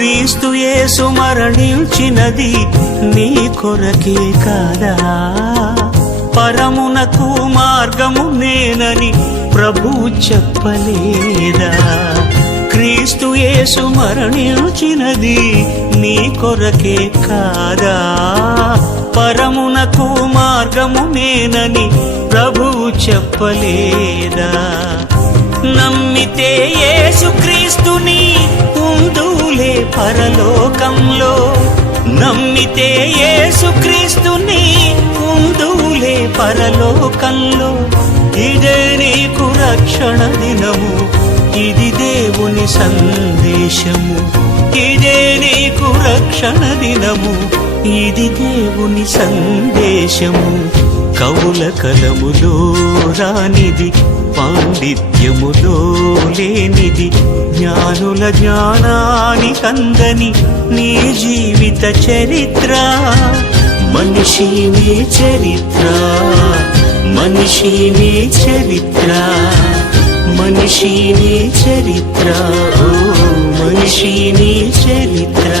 క్రీస్తు యేసు మరణించినది నీ కొరకే కాదా? పరమునకు మార్గము నేనని ప్రభు చెప్పలేదా? క్రీస్తు యేసు మరణించినది నీ కొరకే కాదా? పరమునకు మార్గము నేనని ప్రభు చెప్పలేదా? నమ్మితే యేసుక్రీస్తుని ఉందులే పరలోకంలో నమ్మితే యేసుక్రీస్తుని ఉందులే పరలోకంలో. ఇదే నీకు రక్షణ దినము ఇది దేవుని సందేశము. ఇదే నీకు రక్షణ దినము ఇది దేవుని సందేశము. కవుల కలములో రానిది పాండిత్యములో లేనిది జ్ఞానుల జ్ఞానాని కందని నీ జీవిత చరిత్ర. మనిషి నీ చరిత్ర మనిషి నీ చరిత్ర మనిషి నీ చరిత్ర ఓ మనిషి నీ చరిత్ర.